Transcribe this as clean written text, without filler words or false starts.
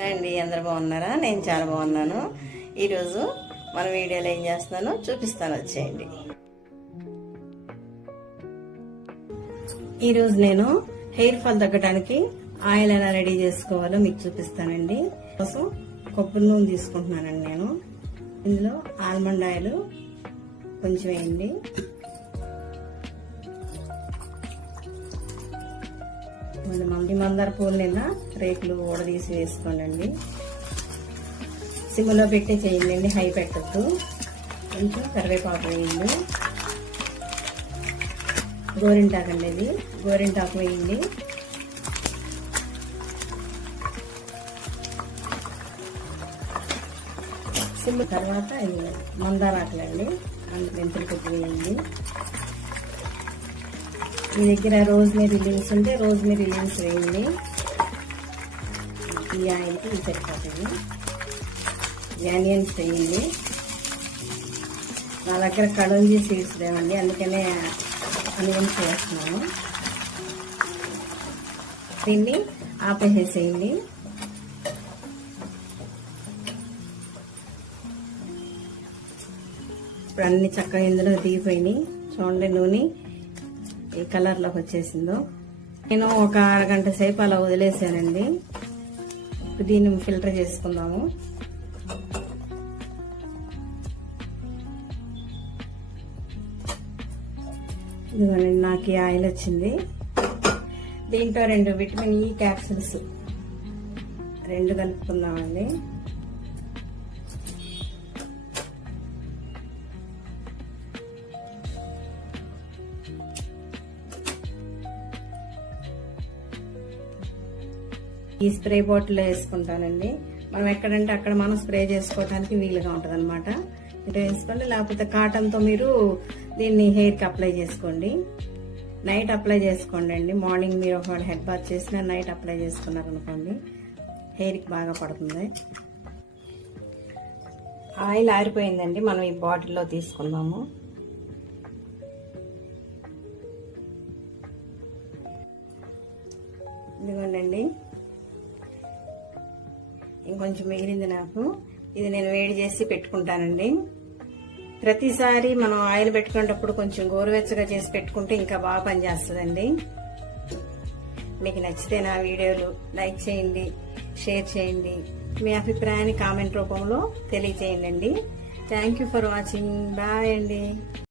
ఎలా అండి, అందరు బాగున్నారా? నేను చాలా బాగున్నాను. ఈరోజు మన వీడియోలో ఏం చేస్తున్నానో చూపిస్తాను, వచ్చేయండి. ఈరోజు నేను హెయిర్ ఫాల్ తగ్గడానికి ఆయిల్ ఎలా రెడీ చేసుకోవాలో మీకు చూపిస్తానండి. కోసం కొబ్బరి నూనె తీసుకుంటున్నానండి నేను. ఇందులో ఆల్మండ్ ఆయిల్ కొంచెం వేయండి. మందార పూల మీద రేకులు ఊడదీసి వేసుకోండి. సిమ్లో పెట్టి చేయండి, హై పెట్టద్దు. కొంచెం కరివేపాకు వేయండి. గోరింటాకు అండి, ఇది గోరింటాకు వేయండి. సిమ్ తర్వాత ఇది మందారాకులండి, అందుకు మెంతులు కొద్ది వేయండి. మీ దగ్గర రోజ్మేరీ లీవ్స్ ఉంటే రోజ్మేరీ లీవ్స్ వేయండి. ఈ ఆయిల్కి ఇది సరిపోతుంది. ఆనియన్స్ వేయండి. నా దగ్గర కడొంజీ సీడ్స్ లేవండి, అందుకనే ఆనియన్స్ వేస్తున్నాను. దీన్ని ఆపేసేయండి. ఇప్పుడు అన్ని చక్కగా ఇందులో దిగిపోయినాయి. చూడండి, నూనె ఈ కలర్లోకి వచ్చేసిందో. నేను ఒక అరగంట సేపు అలా వదిలేసానండి. దీన్ని ఫిల్టర్ చేసుకుందాము. ఇదిగోండి, నాకు ఈ ఆయిల్ వచ్చింది. దీంట్లో 2 విటమిన్ ఈ క్యాప్సూల్స్ 2 కలుపుకుందామండి. ఈ స్ప్రే బాటిల్లో వేసుకుంటానండి. మనం ఎక్కడంటే అక్కడ మనం స్ప్రే చేసుకోవడానికి వీలుగా ఉంటుంది అనమాట. ఇటు వేసుకోండి, లేకపోతే కాటన్తో మీరు దీన్ని హెయిర్కి అప్లై చేసుకోండి. నైట్ అప్లై చేసుకోండి అండి. మార్నింగ్ మీరు ఒకవేళ హెడ్ బాత్ చేసినా నైట్ అప్లై చేసుకున్నారనుకోండి, హెయిర్కి బాగా పడుతుంది. ఆయిల్ ఆరిపోయిందండి, మనం ఈ బాటిల్లో తీసుకుందాము. ఇదిగోండి, ఇంకొంచెం మిగిలింది నాకు. ఇది నేను వేడి చేసి పెట్టుకుంటానండి. ప్రతిసారి మనం ఆయిల్ పెట్టుకునేటప్పుడు కొంచెం గోరువెచ్చగా చేసి పెట్టుకుంటే ఇంకా బాగా పనిచేస్తుందండి. మీకు నచ్చితే నా వీడియోలు లైక్ చేయండి, షేర్ చేయండి. మీ అభిప్రాయాన్ని కామెంట్ రూపంలో తెలియచేయండి. Thank you for watching. Bye అండి.